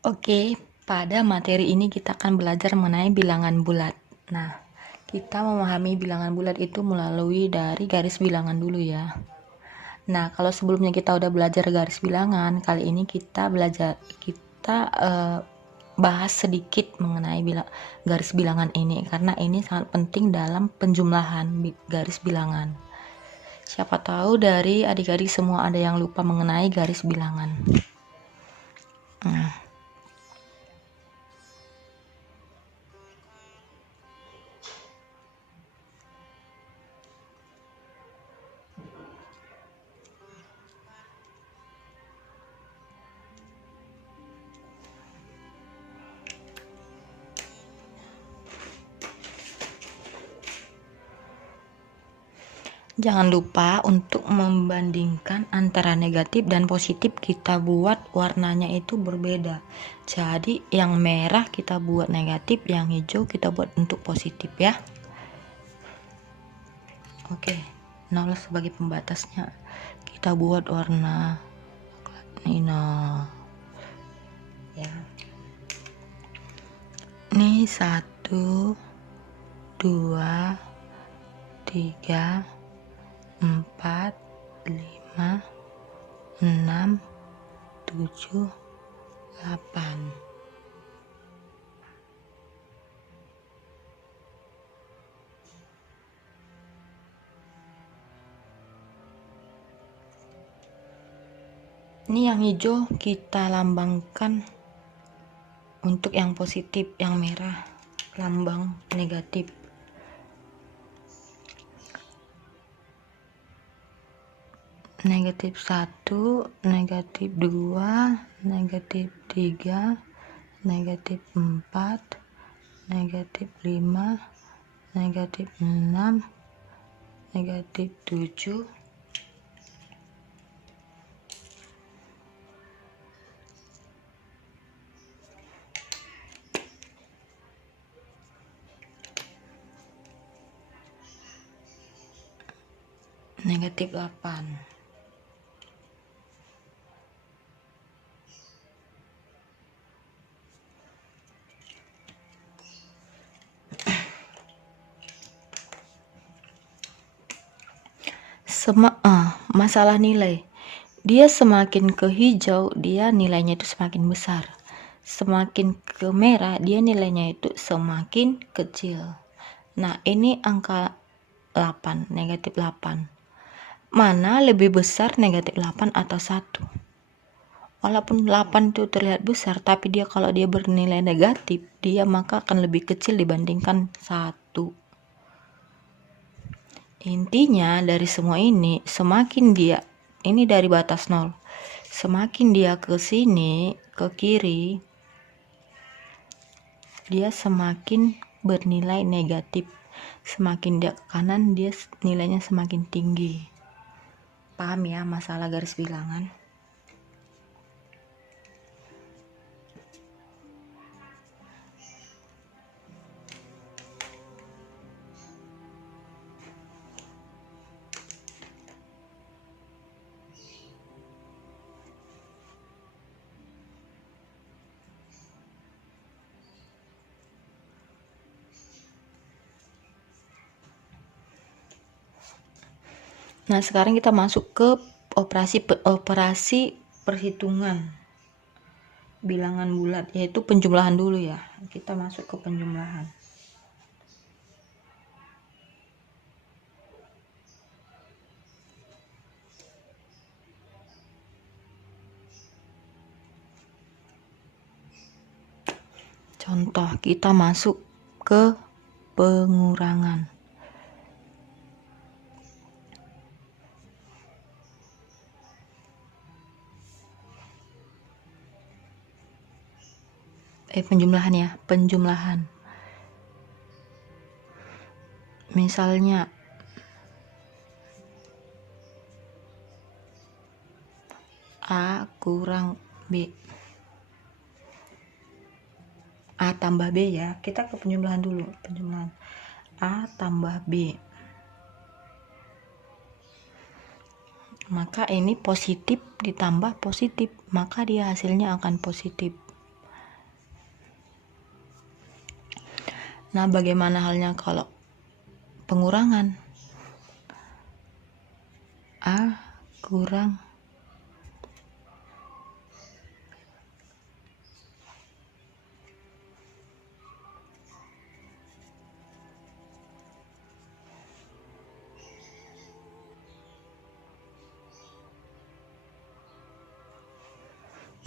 Oke, pada materi ini kita akan belajar mengenai bilangan bulat. Nah, kita memahami bilangan bulat itu melalui dari garis bilangan dulu ya. Nah, kalau sebelumnya kita udah belajar garis bilangan, kali ini kita bahas sedikit mengenai garis bilangan ini karena ini sangat penting dalam penjumlahan garis bilangan. Siapa tahu dari adik-adik semua ada yang lupa mengenai garis bilangan. Nah, jangan lupa untuk membandingkan antara negatif dan positif, kita buat warnanya itu berbeda. Jadi yang merah kita buat negatif, yang hijau kita buat untuk positif ya. Oke, 0 sebagai pembatasnya. Kita buat warna ini ya. Ini 1 2 3 4 5 6 7 8. Ini yang hijau kita lambangkan untuk yang positif, yang merah lambang negatif. Negatif 1, negatif 2, negatif 3, negatif 4, negatif 5, negatif 6, negatif 7, negatif 8. Masalah nilai, dia semakin ke hijau dia nilainya itu semakin besar, semakin ke merah dia nilainya itu semakin kecil. Nah, ini angka 8, negatif 8. Mana lebih besar, negatif 8 atau 1? Walaupun 8 itu terlihat besar, tapi kalau dia bernilai negatif, dia maka akan lebih kecil dibandingkan 1. Intinya dari semua ini, semakin dia, ini dari batas 0, semakin dia ke sini, ke kiri, dia semakin bernilai negatif. Semakin dia ke kanan, dia nilainya semakin tinggi. Paham ya masalah garis bilangan? Nah, sekarang kita masuk ke operasi perhitungan bilangan bulat, yaitu penjumlahan dulu ya. Kita masuk ke penjumlahan. Contoh, kita masuk ke pengurangan. Penjumlahan ya, penjumlahan. Misalnya A kurang B, A tambah B ya. Kita ke penjumlahan dulu, penjumlahan A tambah B. Maka ini positif ditambah positif, maka dia hasilnya akan positif. Nah, bagaimana halnya kalau pengurangan? A kurang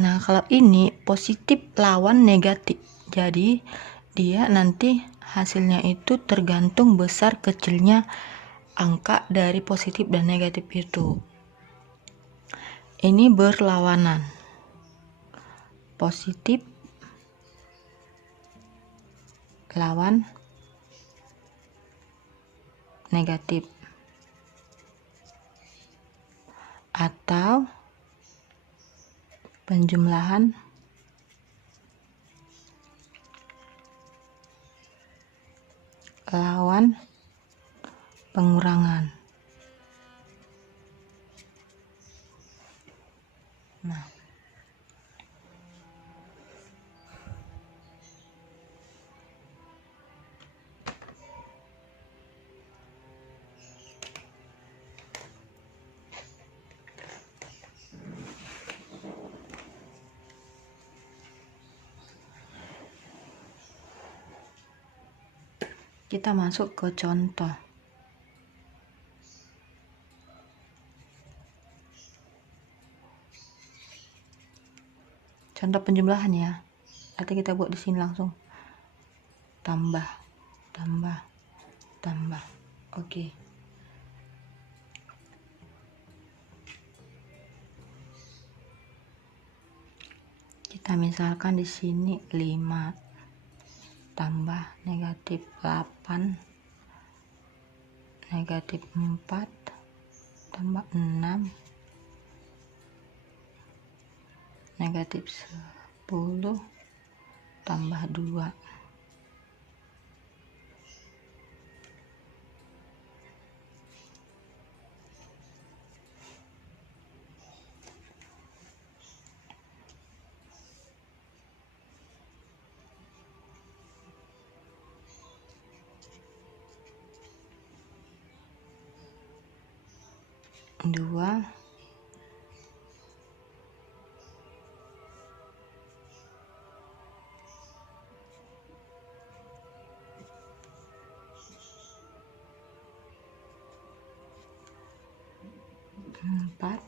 Nah, kalau ini positif lawan negatif. Jadi, dia nanti hasilnya itu tergantung besar kecilnya angka dari positif dan negatif itu. Ini berlawanan. Positif lawan negatif. Atau penjumlahan lawan pengurangan. Nah, kita masuk ke contoh. Contoh penjumlahan ya. Nanti kita buat di sini langsung. Tambah, tambah, tambah. Oke. Kita misalkan di sini 5 tambah negatif 8 negatif 4 tambah 6 negatif 10 tambah 2. Dua empat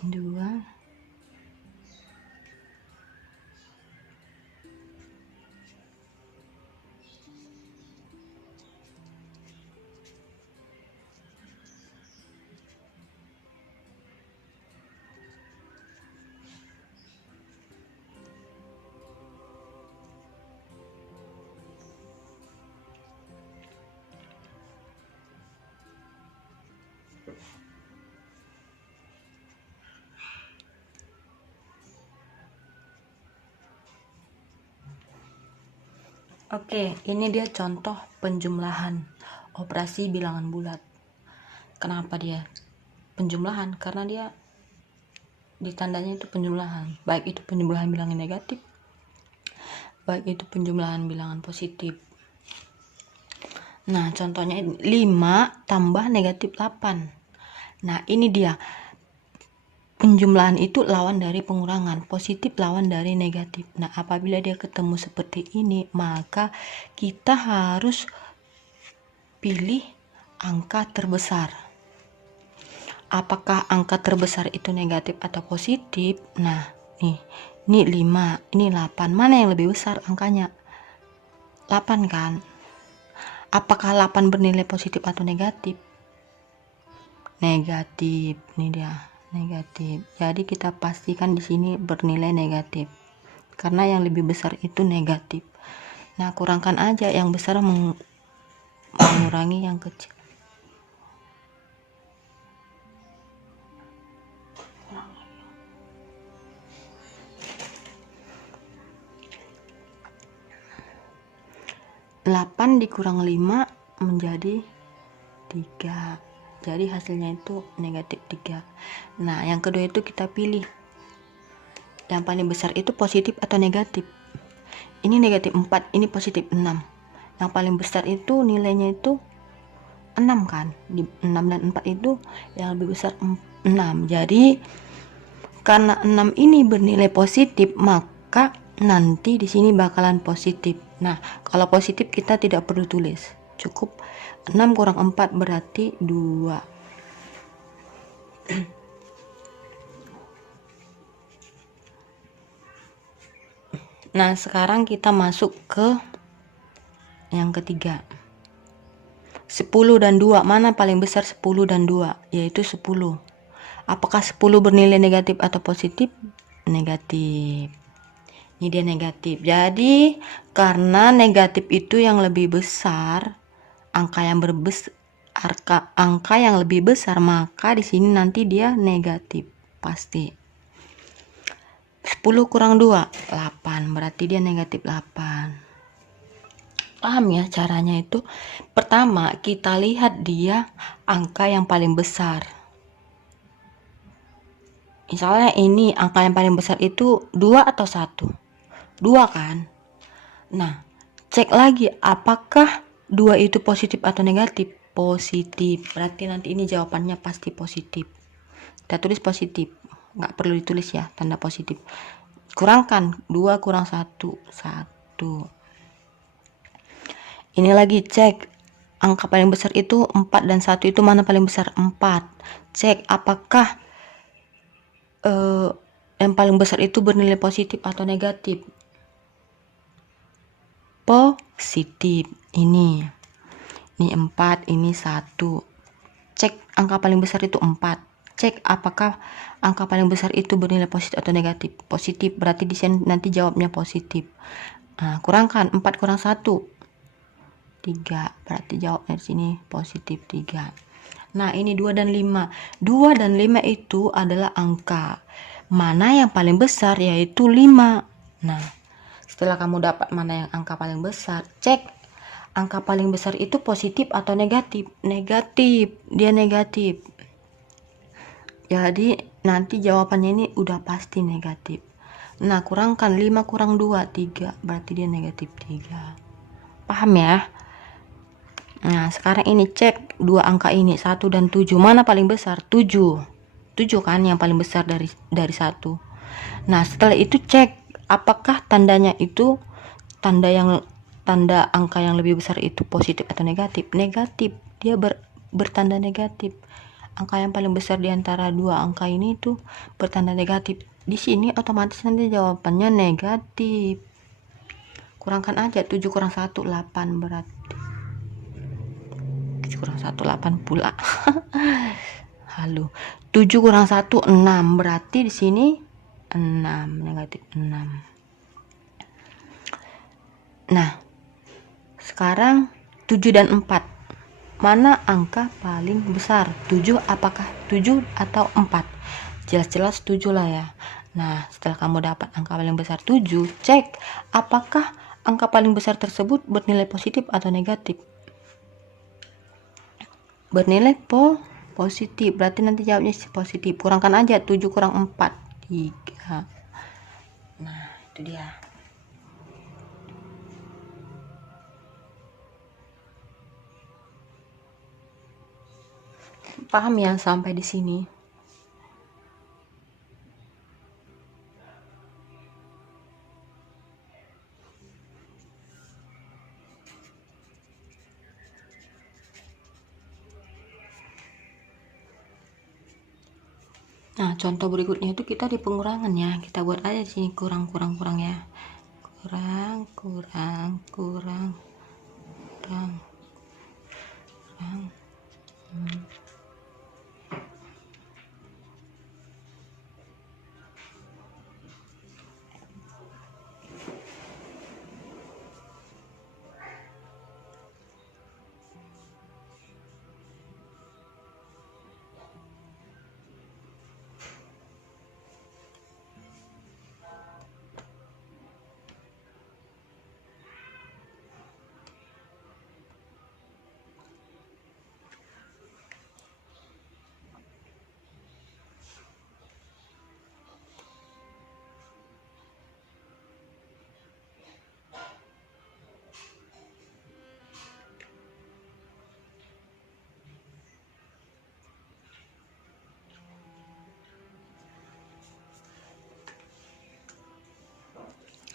dua Oke, ini dia contoh penjumlahan operasi bilangan bulat. Kenapa dia penjumlahan? Karena dia ditandanya itu penjumlahan, baik itu penjumlahan bilangan negatif, baik itu penjumlahan bilangan positif. Nah, contohnya 5 tambah negatif 8. Nah, ini dia penjumlahan itu lawan dari pengurangan, positif lawan dari negatif. Nah, apabila dia ketemu seperti ini, maka kita harus pilih angka terbesar. Apakah angka terbesar itu negatif atau positif? Nah, ini 5, ini 8. Mana yang lebih besar angkanya? 8 kan? Apakah 8 bernilai positif atau negatif? Negatif. Ini dia. Negatif. Jadi kita pastikan di sini bernilai negatif. Karena yang lebih besar itu negatif. Nah, kurangkan aja yang besar mengurangi yang kecil. Delapan dikurang 5 menjadi 3. Jadi hasilnya itu negatif 3. Nah, yang kedua itu kita pilih yang paling besar itu positif atau negatif. Ini negatif 4, ini positif 6. Yang paling besar itu nilainya itu 6 kan. Di 6 dan 4 itu yang lebih besar 6. Jadi karena 6 ini bernilai positif, maka nanti di sini bakalan positif. Nah, kalau positif kita tidak perlu tulis. Cukup 6 kurang 4 berarti 2. Nah, sekarang kita masuk ke yang ketiga. 10 dan 2, mana paling besar 10 dan 2? Yaitu 10. Apakah 10 bernilai negatif atau positif? Negatif. Ini dia negatif. Jadi, karena negatif itu yang lebih besar, angka yang lebih besar, maka di sini nanti dia negatif pasti. 10 kurang 2, 8. Berarti dia negatif 8. Paham ya caranya itu? Pertama, kita lihat dia angka yang paling besar. Misalnya ini angka yang paling besar itu 2 atau 1? 2 kan? Nah, cek lagi apakah 2 itu positif atau negatif? Positif. Berarti nanti ini jawabannya pasti positif. Kita tulis positif. Nggak perlu ditulis ya, tanda positif. Kurangkan 2 kurang 1, 1. Ini lagi cek angka paling besar itu 4 dan 1 itu mana paling besar? 4. Cek apakah yang paling besar itu bernilai positif atau negatif? Positif. Ini 4, ini 1. Cek angka paling besar itu 4. Cek apakah angka paling besar itu bernilai positif atau negatif. Positif, berarti di sini nanti jawabnya positif. Nah, kurangkan 4 kurang 1, 3. Berarti jawabnya di sini positif 3. Nah, ini 2 dan 5. 2 dan 5 itu adalah angka. Mana yang paling besar? Yaitu 5. Nah, setelah kamu dapat mana yang angka paling besar, cek angka paling besar itu positif atau negatif? Negatif. Dia negatif. Jadi nanti jawabannya ini udah pasti negatif. Nah, kurangkan 5 kurang 2, 3. Berarti dia negatif 3. Paham ya? Nah, sekarang ini cek dua angka ini, 1 dan 7. Mana paling besar? 7. 7 kan yang paling besar dari 1. Nah, setelah itu cek apakah tandanya itu tanda angka yang lebih besar itu positif atau negatif? Negatif. Dia bertanda negatif. Angka yang paling besar di antara dua angka ini tuh bertanda negatif. Di sini otomatis nanti jawabannya negatif. Kurangkan aja 7 kurang 1, 8 berarti. 7 kurang 1, 8 pula. Halo. 7 kurang 1, 6. Berarti di sini 6, negatif 6. Nah, sekarang 7 dan 4. Mana angka paling besar? 7 apakah 7 atau 4? Jelas-jelas 7 lah ya. Nah, setelah kamu dapat angka paling besar 7, cek apakah angka paling besar tersebut bernilai positif atau negatif. Bernilai positif, berarti nanti jawabnya positif. Kurangkan aja 7 kurang 4, 3. Nah, itu dia. Paham ya sampai di sini? Nah, contoh berikutnya itu kita di pengurangan ya. Kita buat aja di sini kurang ya. Kurang.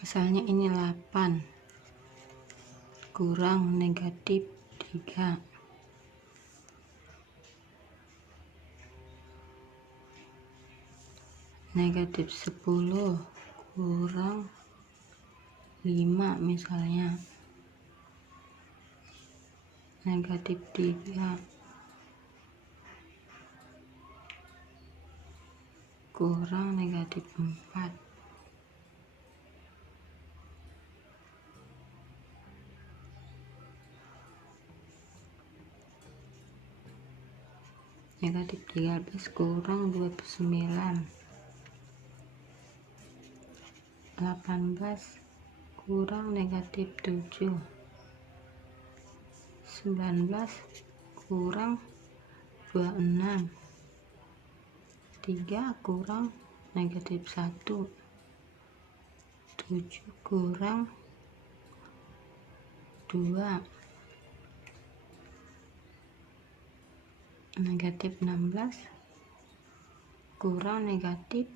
Misalnya ini 8 kurang negatif 3. Negatif 10 kurang 5 misalnya. Negatif 3 kurang negatif 4. Negatif 13 kurang 29. 18 kurang negatif 7. 19 kurang 26. 3 kurang negatif 1. 7 kurang 2. Negatif 16 kurang negatif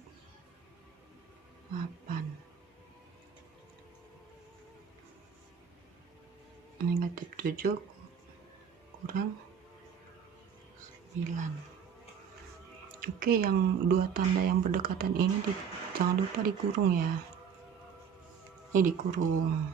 8. Negatif 7 kurang 9. Oke, yang dua tanda yang berdekatan ini jangan lupa dikurung ya. Ini dikurung.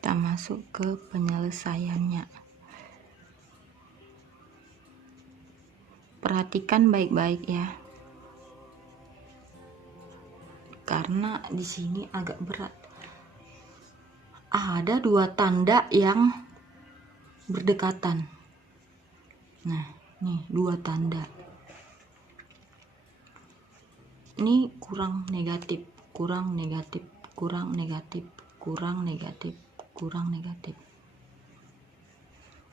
Kita masuk ke penyelesaiannya. Perhatikan baik-baik ya, karena di sini agak berat. Ada dua tanda yang berdekatan. Nah, nih dua tanda. Ini kurang negatif, kurang negatif, kurang negatif, kurang negatif, kurang negatif.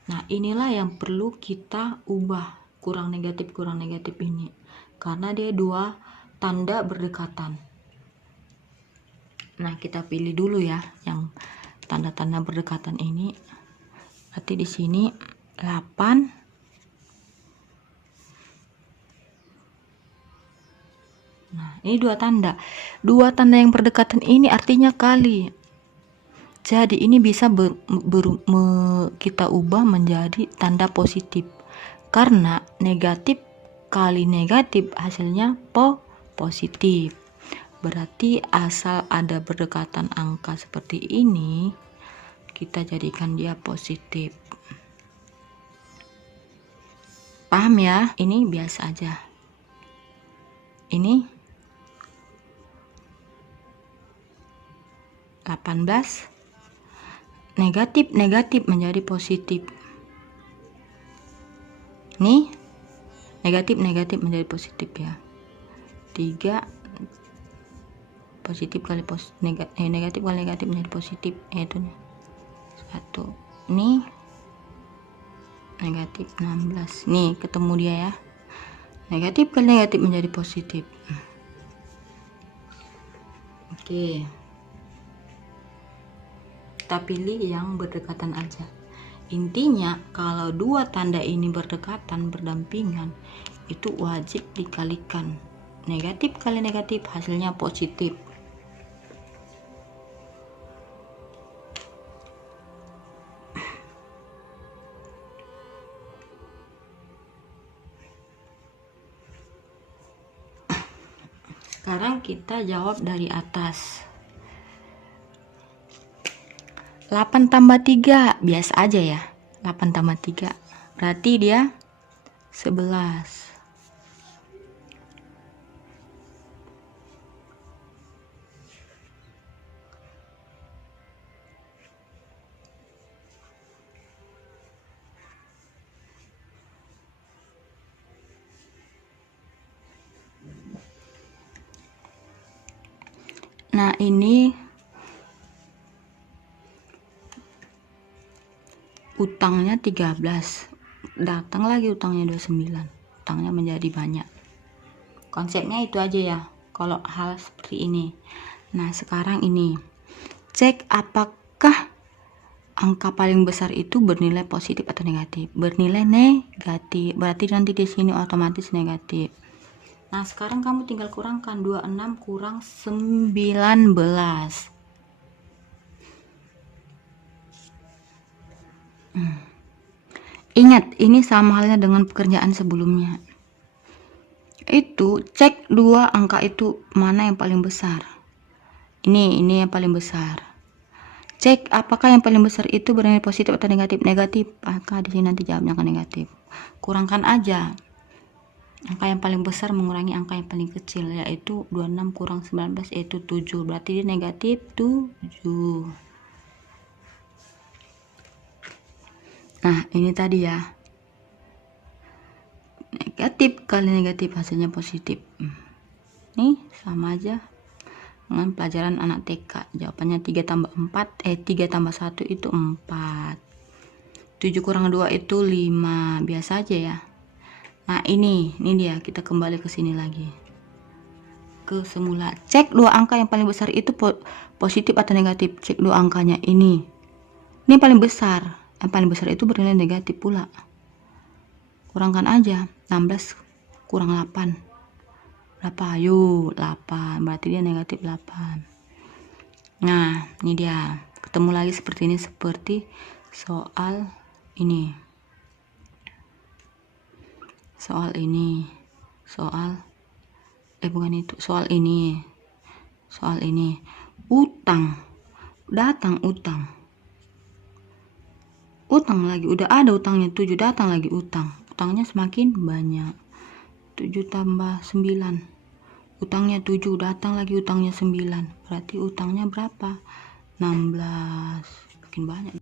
Nah, inilah yang perlu kita ubah, kurang negatif ini, karena dia dua tanda berdekatan. Nah, kita pilih dulu ya yang tanda-tanda berdekatan ini. Berarti di sini 8. Nah, ini dua tanda. Dua tanda yang berdekatan ini artinya kali. Jadi ini bisa kita ubah menjadi tanda positif. Karena negatif kali negatif hasilnya positif. Berarti asal ada berdekatan angka seperti ini, kita jadikan dia positif. Paham ya? Ini biasa aja. Ini 18 negatif menjadi positif. Nih negatif menjadi positif ya. 3 positif kali negatif kali negatif menjadi positif, yaitu 1. Nih negatif 16. Nih ketemu dia ya. Negatif kali negatif menjadi positif. Oke. Kita pilih yang berdekatan aja. Intinya kalau dua tanda ini berdekatan, berdampingan, itu wajib dikalikan. Negatif kali negatif hasilnya positif. Sekarang kita jawab dari atas. 8 tambah 3 biasa aja ya. 8 tambah 3 berarti dia 11. Nah, ini utangnya 13, datang lagi utangnya 29, utangnya menjadi banyak. Konsepnya itu aja ya kalau hal seperti ini. Nah sekarang ini cek apakah angka paling besar itu bernilai positif atau negatif. Bernilai negatif berarti nanti di sini otomatis negatif. Nah sekarang kamu tinggal kurangkan 26 kurang 19. Ingat, ini sama halnya dengan pekerjaan sebelumnya. Itu cek dua angka itu mana yang paling besar. Ini yang paling besar. Cek apakah yang paling besar itu bernilai positif atau negatif. Negatif, maka di sini nanti jawabnya akan negatif. Kurangkan aja. Angka yang paling besar mengurangi angka yang paling kecil, yaitu 26 kurang 19 yaitu 7. Berarti dia negatif 7. Nah, ini tadi ya. Negatif kali negatif hasilnya positif. Nih, sama aja dengan pelajaran anak TK. Jawabannya 3 tambah 4, 3 tambah 1 itu 4. 7 kurang 2 itu 5. Biasa aja ya. Nah, ini dia, kita kembali ke sini lagi. Ke semula. Cek dua angka yang paling besar itu positif atau negatif. Cek dua angkanya ini. Ini paling besar. Yang paling besar itu bernilai negatif pula. Kurangkan aja. 16 kurang 8. Berapa? Ayo, 8. Berarti dia negatif 8. Nah, ini dia. Ketemu lagi seperti ini, seperti soal ini. Soal ini. Soal ini. Utang. Datang utang. Utang lagi, udah ada utangnya 7, datang lagi utang. Utangnya semakin banyak. 7 tambah 9. Utangnya 7, datang lagi utangnya 9. Berarti utangnya berapa? 16. Makin banyak.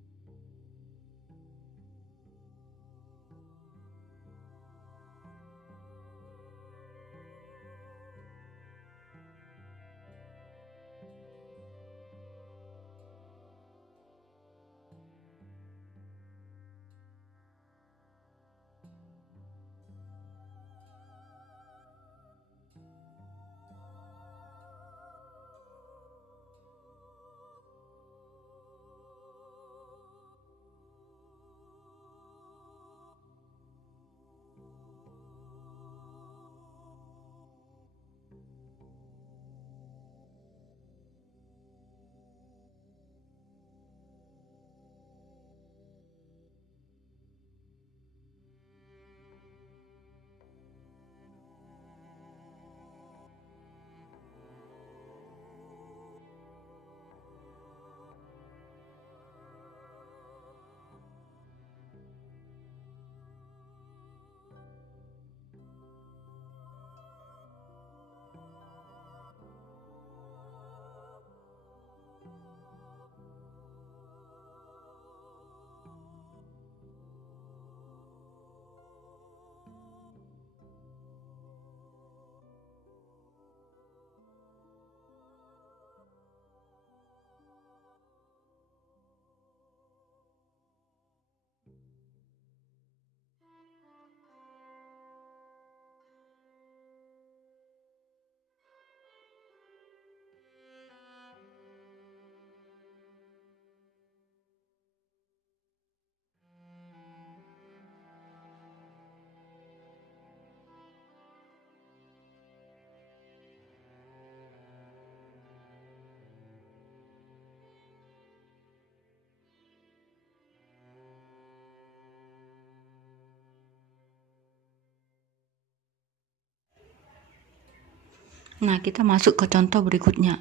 Nah, kita masuk ke contoh berikutnya.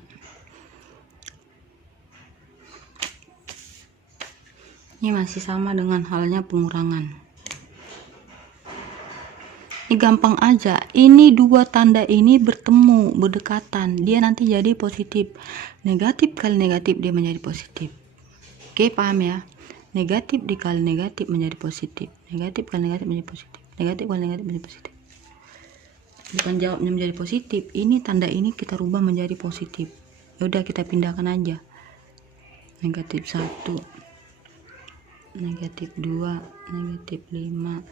Ini masih sama dengan halnya pengurangan. Ini gampang aja. Ini dua tanda ini bertemu, berdekatan. Dia nanti jadi positif. Negatif kali negatif dia menjadi positif. Oke, paham ya? Negatif dikali negatif menjadi positif. Negatif kali negatif menjadi positif. Negatif kali negatif menjadi positif. Bukan jawabnya menjadi positif, ini tanda ini kita rubah menjadi positif. Ya udah, kita pindahkan aja. Negatif 1, negatif 2, negatif 5,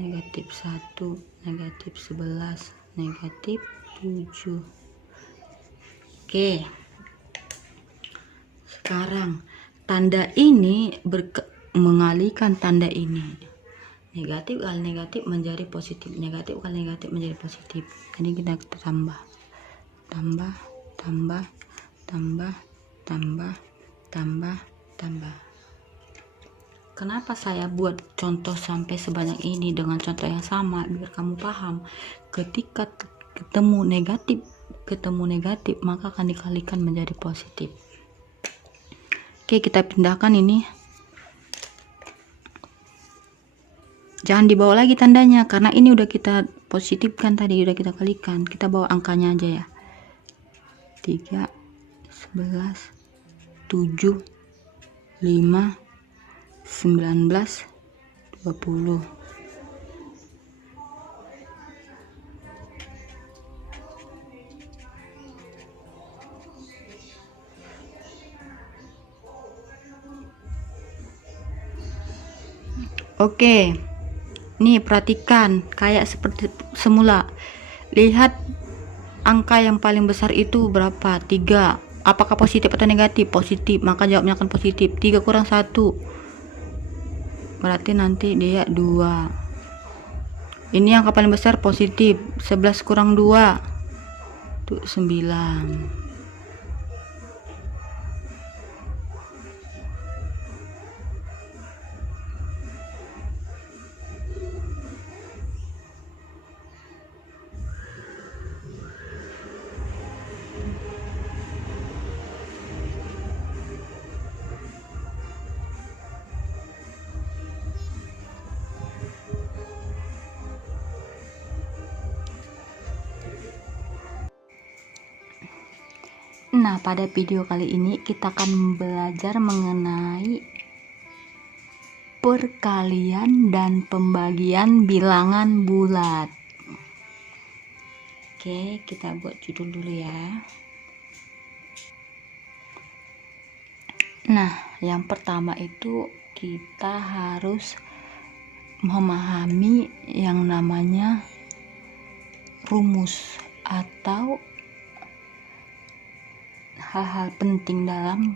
negatif 1, negatif 11, negatif 7. Oke, sekarang tanda ini mengalihkan tanda ini. Negatif kali negatif menjadi positif, negatif kali negatif menjadi positif. Jadi kita tambah, tambah, tambah, tambah, tambah, tambah, tambah. Kenapa saya buat contoh sampai sebanyak ini dengan contoh yang sama, biar kamu paham. Ketika ketemu negatif, maka akan dikalikan menjadi positif. Oke, kita pindahkan ini. Jangan dibawa lagi tandanya, karena ini udah kita positifkan tadi, udah kita kalikan. Kita bawa angkanya aja ya. 3, 11, 7, 5, 19, 20. Oke, nih perhatikan kayak seperti semula. Lihat angka yang paling besar itu berapa? 3. Apakah positif atau negatif? Positif, maka jawabnya akan positif. 3 kurang 1 berarti nanti dia 2. Ini angka paling besar positif. 11 kurang 2 itu 9. Nah, pada video kali ini kita akan belajar mengenai perkalian dan pembagian bilangan bulat. Oke, kita buat judul dulu ya. Nah, yang pertama itu kita harus memahami yang namanya rumus atau hal-hal penting dalam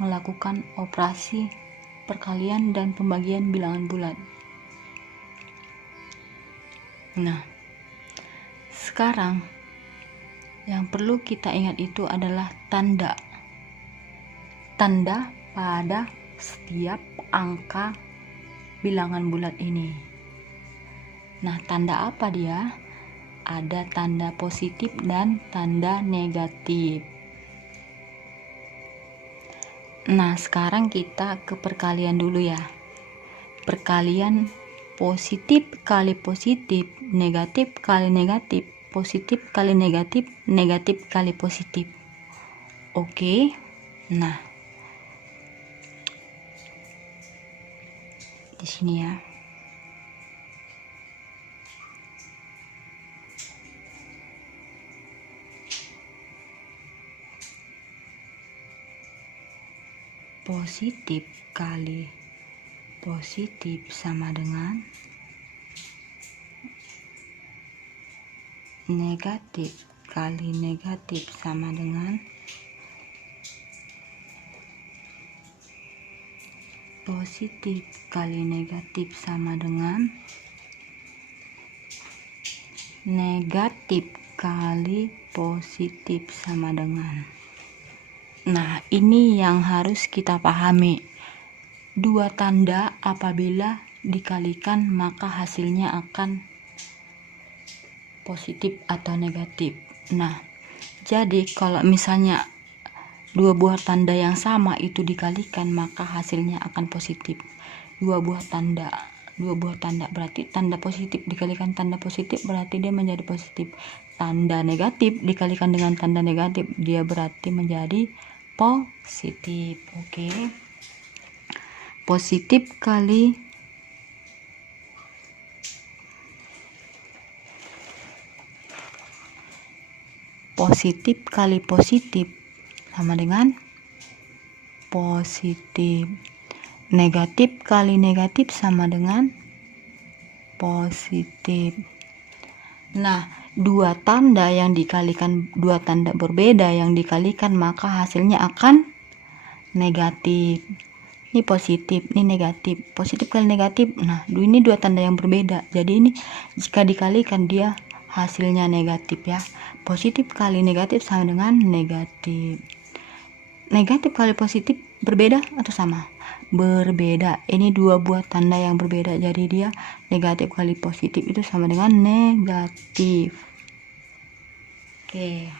melakukan operasi perkalian dan pembagian bilangan bulat. Nah, sekarang yang perlu kita ingat itu adalah tanda pada setiap angka bilangan bulat ini. Nah, tanda apa dia? Ada tanda positif dan tanda negatif. Nah, sekarang kita ke perkalian dulu ya. Perkalian positif kali positif, negatif kali negatif, positif kali negatif, negatif kali positif. Oke. Nah, di sini ya. Positif kali positif sama dengan negatif kali negatif sama dengan positif kali negatif sama dengan negatif kali positif sama dengan. Nah, ini yang harus kita pahami. Dua tanda apabila dikalikan maka hasilnya akan positif atau negatif. Nah, jadi kalau misalnya dua buah tanda yang sama itu dikalikan maka hasilnya akan positif. Dua buah tanda berarti tanda positif dikalikan tanda positif berarti dia menjadi positif. Tanda negatif dikalikan dengan tanda negatif dia berarti menjadi positif. Oke. Positif kali positif sama dengan positif. Negatif kali negatif sama dengan positif. Nah, dua tanda yang dikalikan, dua tanda berbeda yang dikalikan, maka hasilnya akan negatif. Ini positif, ini negatif. Positif kali negatif, nah ini dua tanda yang berbeda, jadi ini jika dikalikan dia hasilnya negatif ya. Positif kali negatif sama dengan negatif. Negatif kali positif berbeda atau sama? Berbeda. Ini dua buah tanda yang berbeda, jadi dia negatif kali positif itu sama dengan negatif. Oke.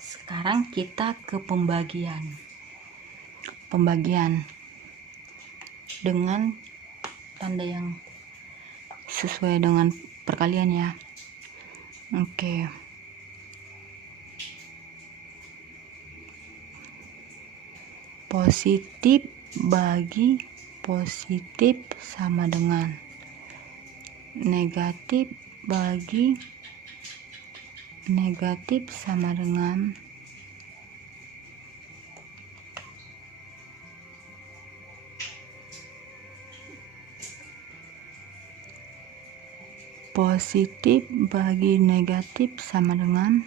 Sekarang kita ke pembagian dengan tanda yang sesuai dengan perkalian ya. Oke. Positif bagi positif sama dengan negatif bagi negatif sama dengan positif bagi negatif sama dengan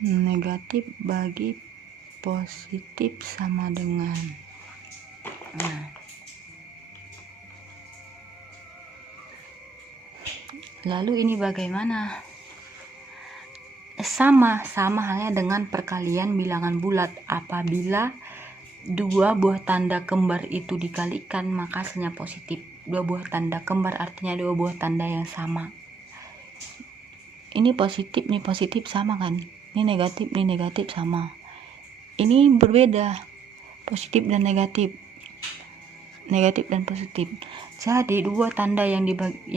negatif bagi positif sama dengan. Nah, lalu ini bagaimana? Sama halnya dengan perkalian bilangan bulat. Apabila dua buah tanda kembar itu dikalikan, maka hasilnya positif. Dua buah tanda kembar artinya dua buah tanda yang sama. Ini positif sama kan? Ini negatif sama. Ini berbeda, positif dan negatif dan positif. Jadi dua tanda yang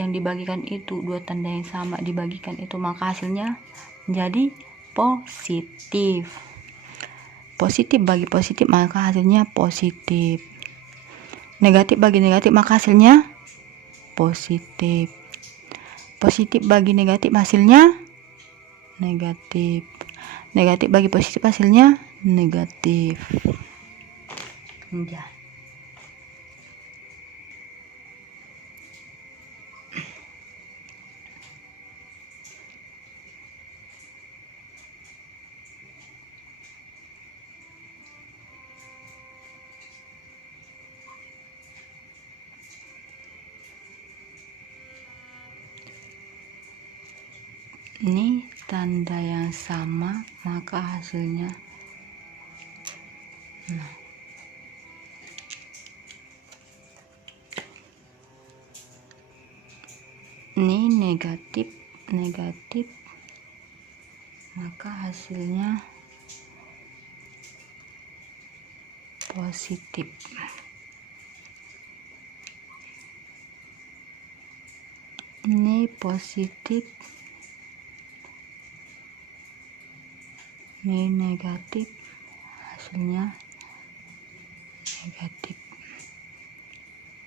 dibagikan itu, dua tanda yang sama dibagikan itu, maka hasilnya menjadi positif. Positif bagi positif maka hasilnya positif. Negatif bagi negatif maka hasilnya positif. Positif bagi negatif hasilnya negatif. Negatif bagi positif hasilnya negatif. Ya. Ini tanda yang sama maka hasilnya ini negatif maka hasilnya positif. Ini positif, ini negatif, hasilnya negatif.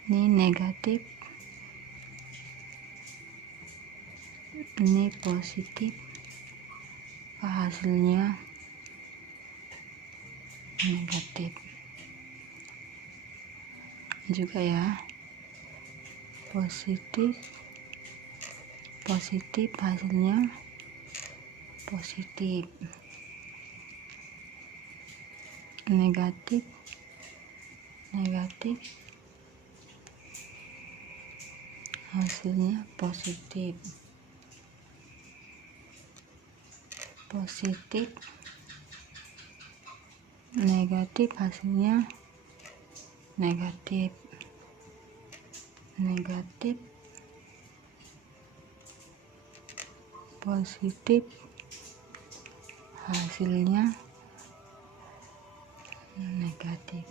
Ini negatif, ini positif, hasilnya negatif juga ya. Positif hasilnya positif. Negatif hasilnya positif. Negatif hasilnya negatif. Positif hasilnya negatif.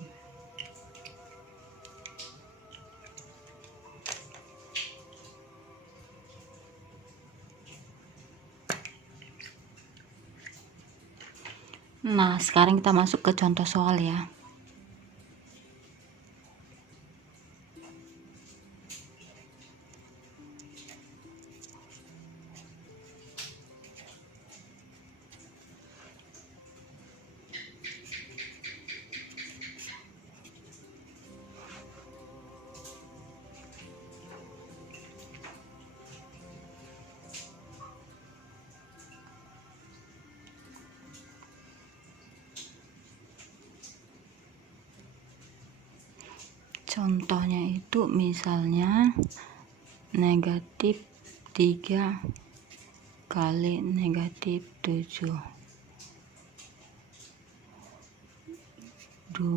Nah, sekarang kita masuk ke contoh soal ya. Contohnya itu misalnya negatif 3 kali negatif 7, 2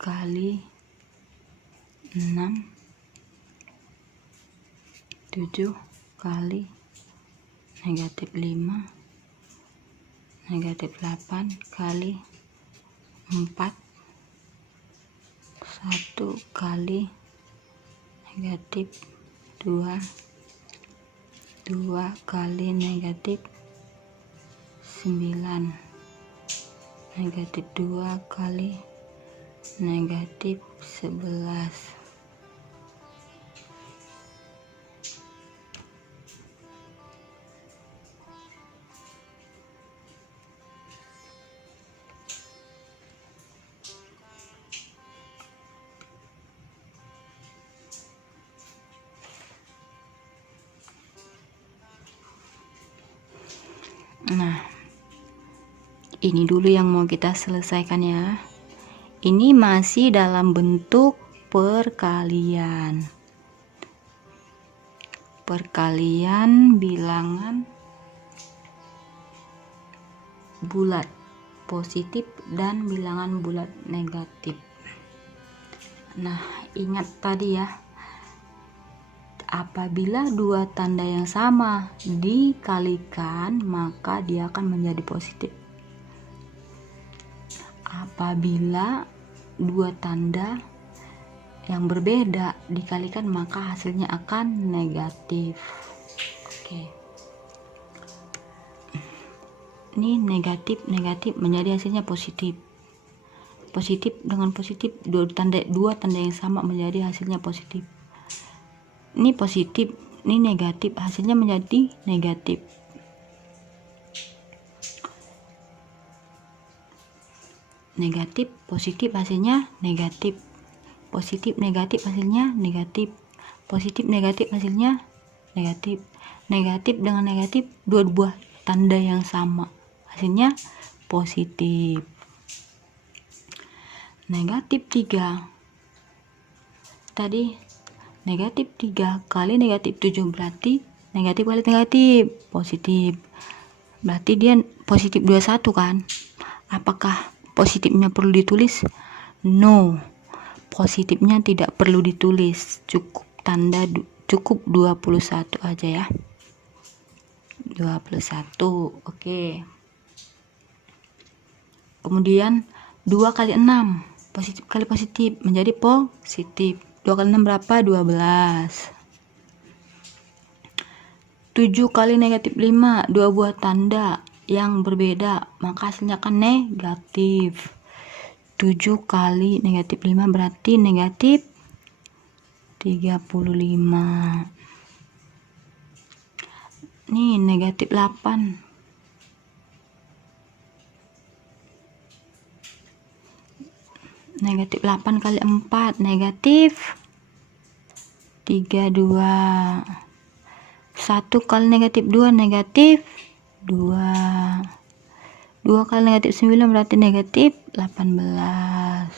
kali 6, 7 kali negatif 5, negatif 8 kali 4, 1 kali negatif 2, 2 kali negatif 9, negatif 2 kali negatif 11. Nah, ini dulu yang mau kita selesaikan ya. Ini masih dalam bentuk perkalian. Perkalian bilangan bulat positif dan bilangan bulat negatif. Nah, ingat tadi ya, apabila dua tanda yang sama dikalikan maka dia akan menjadi positif. Apabila dua tanda yang berbeda dikalikan maka hasilnya akan negatif. Oke. Ini negatif menjadi hasilnya positif. Positif dengan positif, dua tanda yang sama menjadi hasilnya positif. Ini positif, ini negatif, hasilnya menjadi negatif. Negatif, positif, hasilnya negatif. Positif, negatif, hasilnya negatif. Positif, negatif, hasilnya negatif. Negatif dengan negatif, dua buah tanda yang sama, hasilnya positif. Negatif 3. Tadi negatif 3 kali negatif 7 berarti negatif kali negatif positif. Berarti dia positif 21 kan? Apakah positifnya perlu ditulis? No. Positifnya tidak perlu ditulis. Cukup tanda cukup 21 aja ya. 21. Oke. Kemudian 2 kali 6 positif kali positif menjadi positif. 2 kali 6 berapa? 12. 7 kali negatif 5, dua buah tanda yang berbeda, maka hasilnya akan negatif. 7 kali negatif 5 berarti negatif 35. Nih negatif 8. Negatif 8 kali 4 negatif 32. 1 kali negatif 2 negatif 2. 2 kali negatif 9 berarti negatif 18.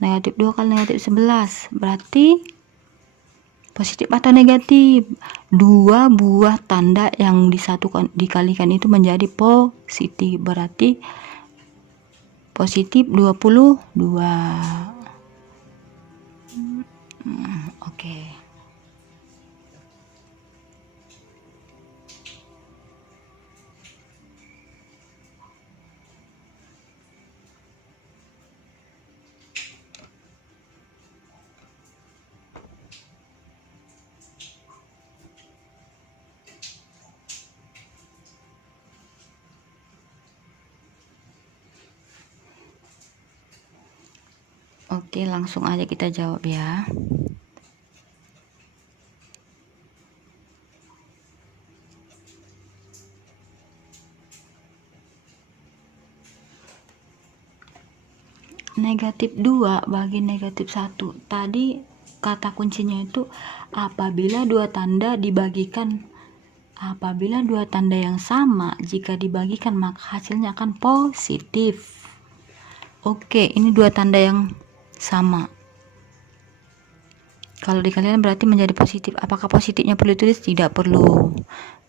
Negatif 2 kali negatif 11 berarti positif atau negatif? Dua buah tanda yang disatukan dikalikan itu menjadi positif, berarti positif 22. Oke. Oke, langsung aja kita jawab ya. Negatif 2 bagi negatif 1. Tadi kata kuncinya itu apabila dua tanda yang sama jika dibagikan maka hasilnya akan positif. Oke, ini dua tanda yang sama. Kalau dikalikan berarti menjadi positif. Apakah positifnya perlu ditulis? Tidak perlu.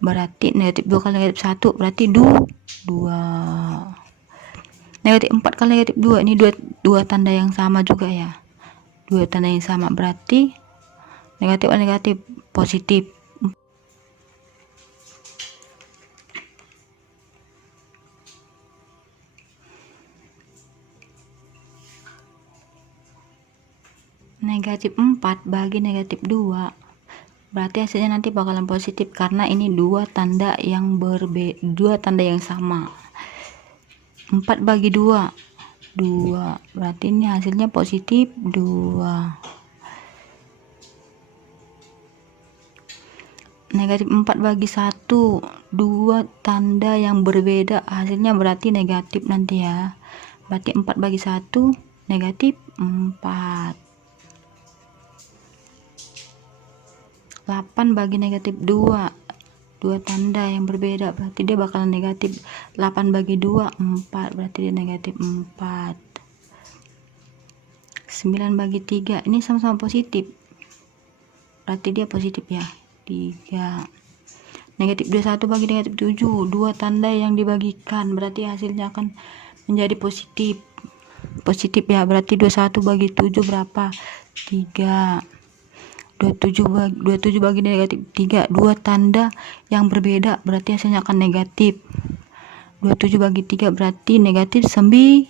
Berarti negatif 2 kali negatif 1 berarti 2. Negatif 4 kali negatif 2, ini dua tanda yang sama juga ya. Dua tanda yang sama berarti negatif kali negatif positif. Negatif 4 bagi negatif 2 berarti hasilnya nanti bakalan positif karena ini dua tanda yang dua tanda yang sama. 4 bagi 2 berarti ini hasilnya positif 2. Negatif 4 bagi 1 dua tanda yang berbeda hasilnya berarti negatif nanti ya. Berarti 4 bagi 1 negatif 4. 8 bagi negatif 2 dua tanda yang berbeda berarti dia bakalan negatif. 8 bagi 2 4 berarti dia negatif 4. 9 bagi 3 ini sama-sama positif berarti dia positif ya 3. Negatif 21 bagi negatif 7 dua tanda yang dibagikan berarti hasilnya akan menjadi positif ya. Berarti 21 bagi 7 berapa? 3. 27 bagi negatif 3 dua tanda yang berbeda berarti hasilnya akan negatif. 27 bagi 3 berarti negatif 9.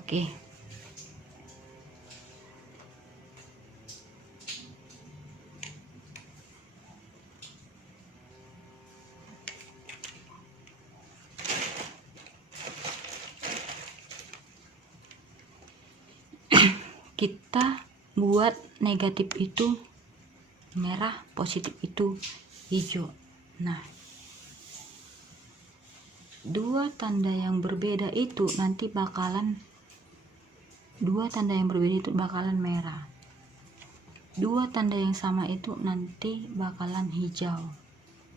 Oke. Kita buat negatif itu merah, positif itu hijau. Nah, dua tanda yang berbeda itu nanti bakalan merah. Dua tanda yang sama itu nanti bakalan hijau.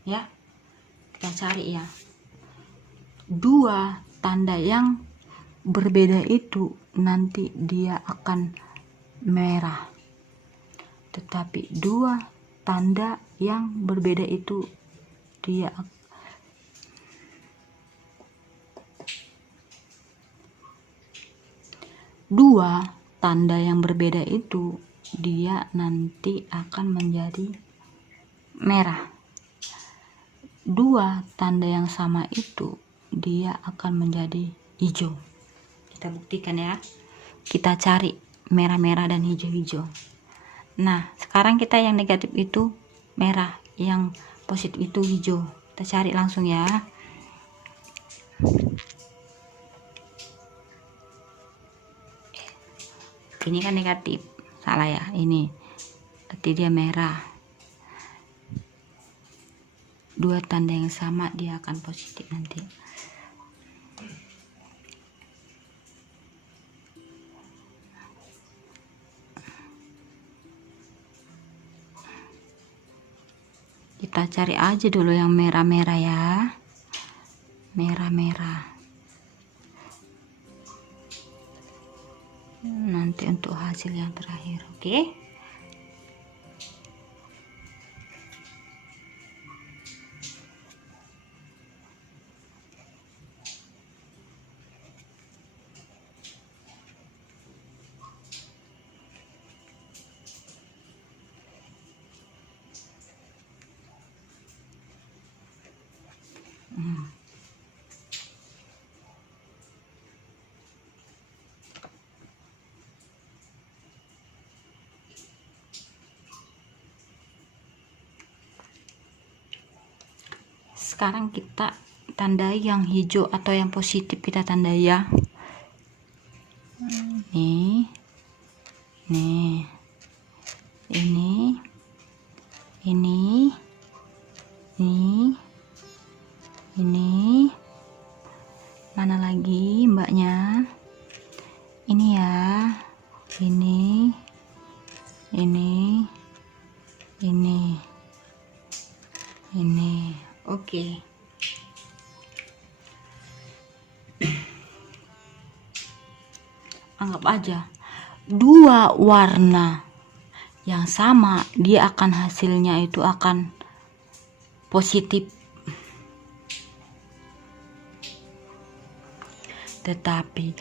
Ya. Kita cari ya. Dua tanda yang berbeda itu nanti dia akan merah, tetapi dua tanda yang berbeda itu dia nanti akan menjadi merah. Dua tanda yang sama itu dia akan menjadi hijau. Kita buktikan ya. Kita cari merah-merah dan hijau-hijau. Nah, sekarang kita yang negatif itu merah, yang positif itu hijau. Kita cari langsung ya. Ini kan negatif, salah ya, ini berarti dia merah. Dua tanda yang sama dia akan positif nanti. Kita cari aja dulu yang merah-merah ya. Merah-merah. Nanti untuk hasil yang terakhir, oke? Sekarang kita tandai yang hijau atau yang positif, kita tandai ya. Nih, ini, ini, mana lagi mbaknya? Ini ya, ini, oke. anggap aja dua warna yang sama, dia akan hasilnya itu akan positif. Tetapi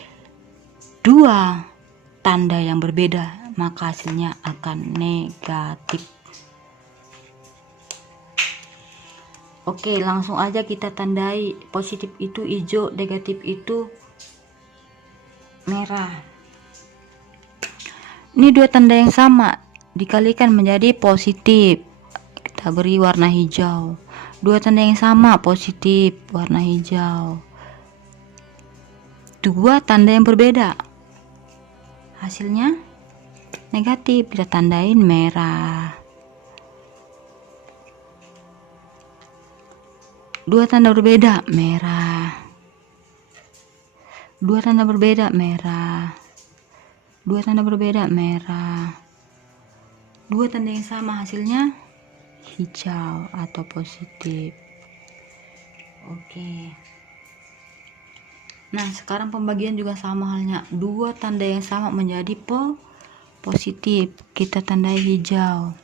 dua tanda yang berbeda, maka hasilnya akan negatif. Oke, langsung aja kita tandai. Positif itu hijau, negatif itu merah. Ini dua tanda yang sama dikalikan menjadi positif, kita beri warna hijau. Dua tanda yang sama positif, warna hijau. Dua tanda yang berbeda, hasilnya negatif, kita tandain merah. Dua tanda berbeda, merah. Dua tanda berbeda, merah. Dua tanda berbeda, merah. Dua tanda yang sama, hasilnya hijau atau positif. Oke. Nah, sekarang pembagian juga sama halnya. Dua tanda yang sama menjadi positif, kita tandai hijau.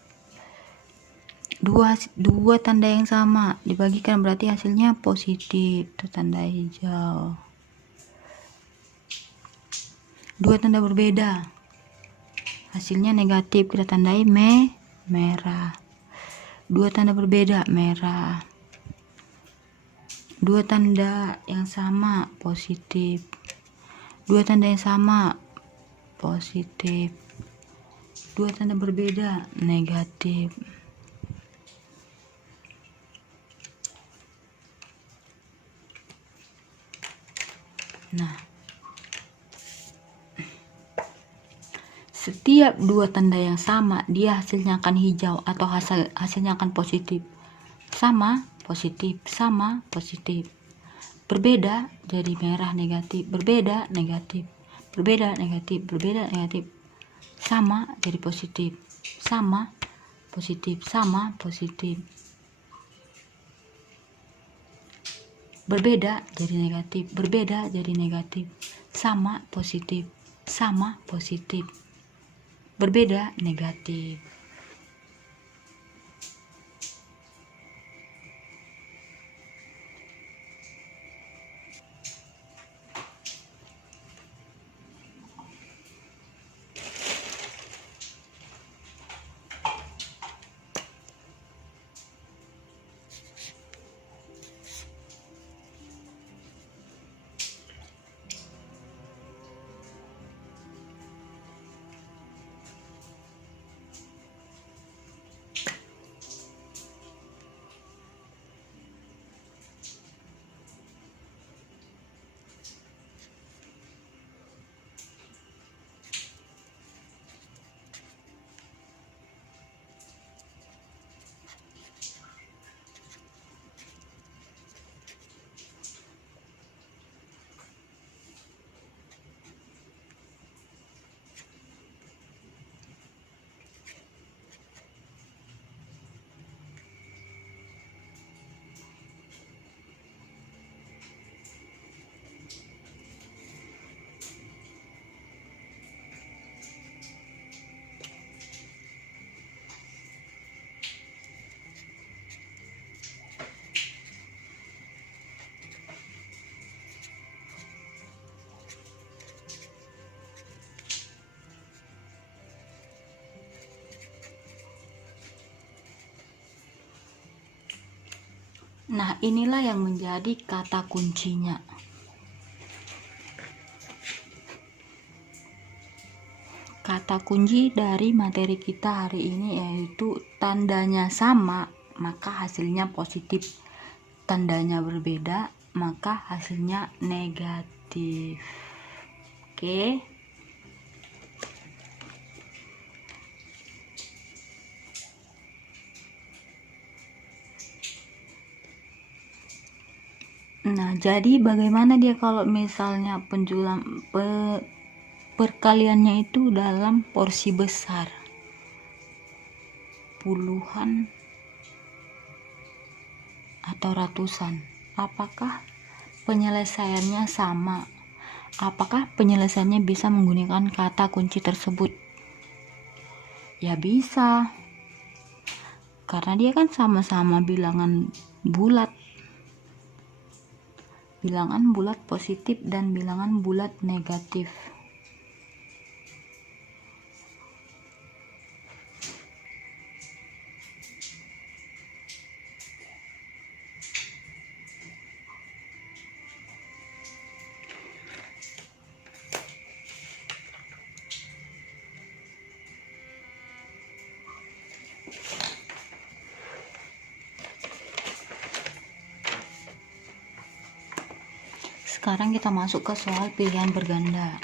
Dua tanda yang sama dibagikan berarti hasilnya positif, itu tanda hijau. Dua tanda berbeda, hasilnya negatif, kita tandai merah. Dua tanda berbeda, merah. Dua tanda yang sama positif. Dua tanda yang sama positif. Dua tanda berbeda negatif. Nah, setiap dua tanda yang sama dia hasilnya akan hijau atau hasilnya akan positif. Sama positif, sama positif. Berbeda jadi merah negatif, berbeda negatif, berbeda negatif, berbeda negatif. Sama jadi positif, sama positif, sama positif. Berbeda jadi negatif, berbeda jadi negatif. Sama positif, sama positif. Berbeda negatif. Nah, inilah yang menjadi kata kuncinya. Kata kunci dari materi kita hari ini yaitu tandanya sama, maka hasilnya positif. Tandanya berbeda, maka hasilnya negatif. Oke. Nah, jadi bagaimana dia kalau misalnya perkaliannya itu dalam porsi besar, puluhan atau ratusan? Apakah penyelesaiannya sama? Apakah penyelesaiannya bisa menggunakan kata kunci tersebut? Ya bisa, karena dia kan sama-sama bilangan bulat. Bilangan bulat positif dan bilangan bulat negatif. Sekarang kita masuk ke soal pilihan berganda.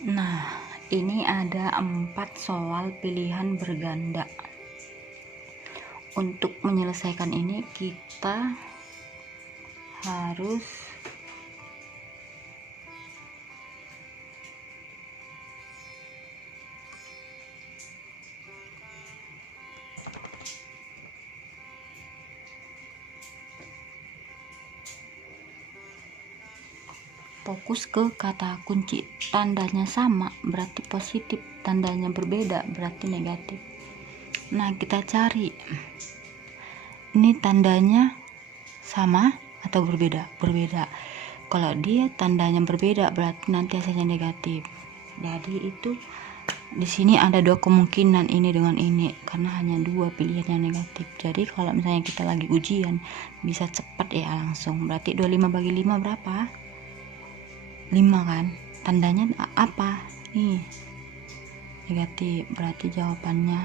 Nah, ini ada 4 soal pilihan berganda. Untuk menyelesaikan ini kita harus fokus ke kata kunci. Tandanya sama berarti positif, tandanya berbeda berarti negatif. Nah, kita cari ini tandanya sama atau berbeda. Kalau dia tandanya berbeda berarti nanti hasilnya negatif. Jadi itu di sini ada 2 kemungkinan, ini dengan ini, karena hanya 2 pilihan yang negatif. Jadi kalau misalnya kita lagi ujian bisa cepat ya langsung. Berarti 25 bagi 5 berapa? 5 kan? Tandanya apa? Nih, negatif, berarti jawabannya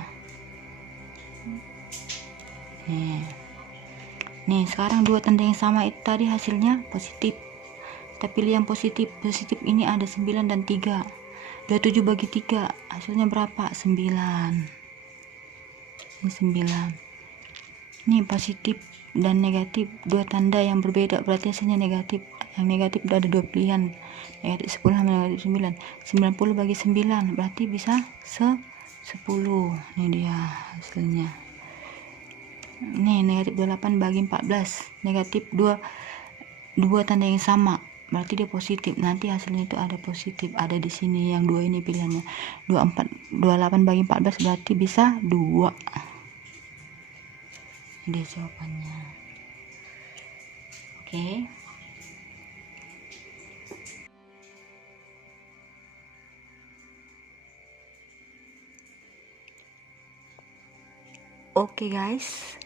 nih. Sekarang 2 tanda yang sama itu tadi hasilnya positif. Kita pilih yang positif. Positif ini ada 9 dan 3. 27 bagi 3 hasilnya berapa? 9. Ini 9. Ini positif dan negatif, dua tanda yang berbeda, berarti hasilnya negatif. Yang negatif ada dua pilihan, negatif 10 sama negatif 9. 90 bagi 9 berarti bisa 10. Ini dia hasilnya. Nih negatif 28 bagi 14, negatif dua tanda yang sama, berarti dia positif. Nanti hasilnya itu ada positif, ada di sini yang dua ini pilihannya. 28 bagi 14 berarti bisa 2. Ini jawabannya. Oke. Oke guys,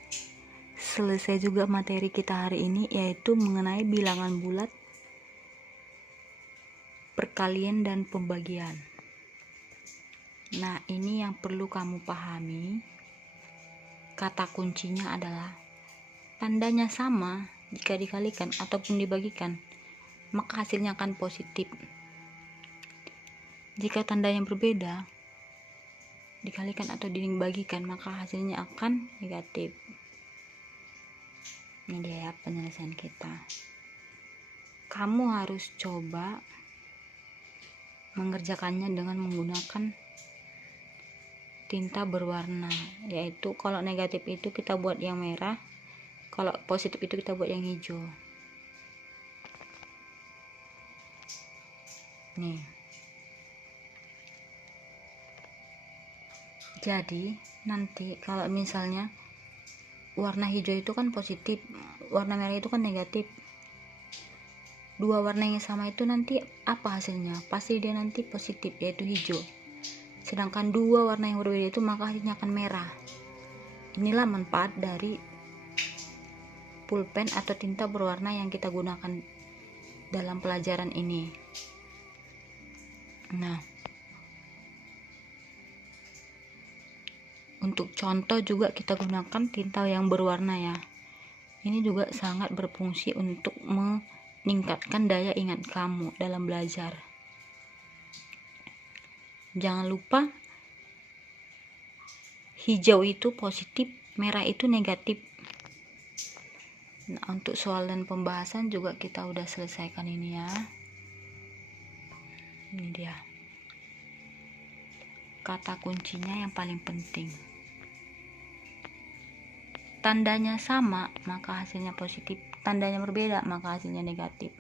selesai juga materi kita hari ini, yaitu mengenai bilangan bulat, perkalian dan pembagian. Nah, ini yang perlu kamu pahami. Kata kuncinya adalah tandanya sama jika dikalikan ataupun dibagikan, maka hasilnya akan positif. Jika tanda yang berbeda dikalikan atau dibagikan, maka hasilnya akan negatif. Ini dia ya penyelesaian kita. Kamu harus coba mengerjakannya dengan menggunakan tinta berwarna, yaitu kalau negatif itu kita buat yang merah, kalau positif itu kita buat yang hijau. Nih, jadi nanti kalau misalnya warna hijau itu kan positif, warna merah itu kan negatif. Dua warna yang sama itu nanti apa hasilnya? Pasti dia nanti positif, yaitu hijau. Sedangkan dua warna yang berbeda itu maka hasilnya akan merah. Inilah manfaat dari pulpen atau tinta berwarna yang kita gunakan dalam pelajaran ini. Nah, untuk contoh juga kita gunakan tinta yang berwarna ya. Ini juga sangat berfungsi untuk meningkatkan daya ingat kamu dalam belajar. Jangan lupa hijau itu positif, merah itu negatif. Nah, untuk soal dan pembahasan juga kita udah selesaikan ini ya. Ini dia. Kata kuncinya yang paling penting. Tandanya sama, maka hasilnya positif. Tandanya berbeda, maka hasilnya negatif.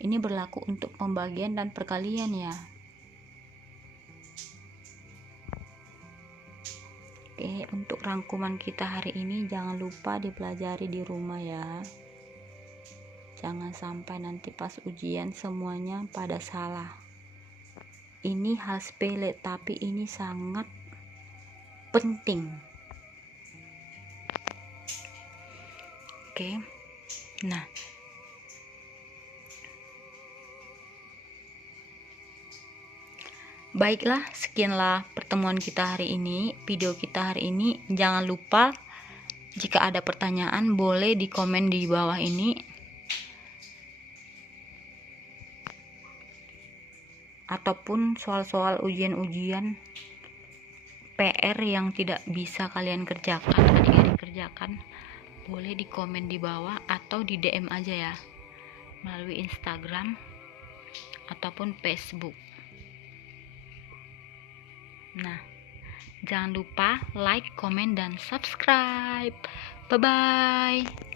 Ini berlaku untuk pembagian dan perkalian ya. Oke, untuk rangkuman kita hari ini jangan lupa dipelajari di rumah ya. Jangan sampai nanti pas ujian semuanya pada salah. Ini hal sepele, tapi ini sangat penting. Oke. Nah, baiklah, sekianlah pertemuan kita hari ini, video kita hari ini. Jangan lupa jika ada pertanyaan boleh di komen di bawah ini, ataupun soal-soal ujian-ujian PR yang tidak bisa kalian kerjakan, adik-adik kerjakan, boleh di komen di bawah atau di DM aja ya, melalui Instagram ataupun Facebook. Nah, jangan lupa like, komen, dan subscribe. Bye-bye.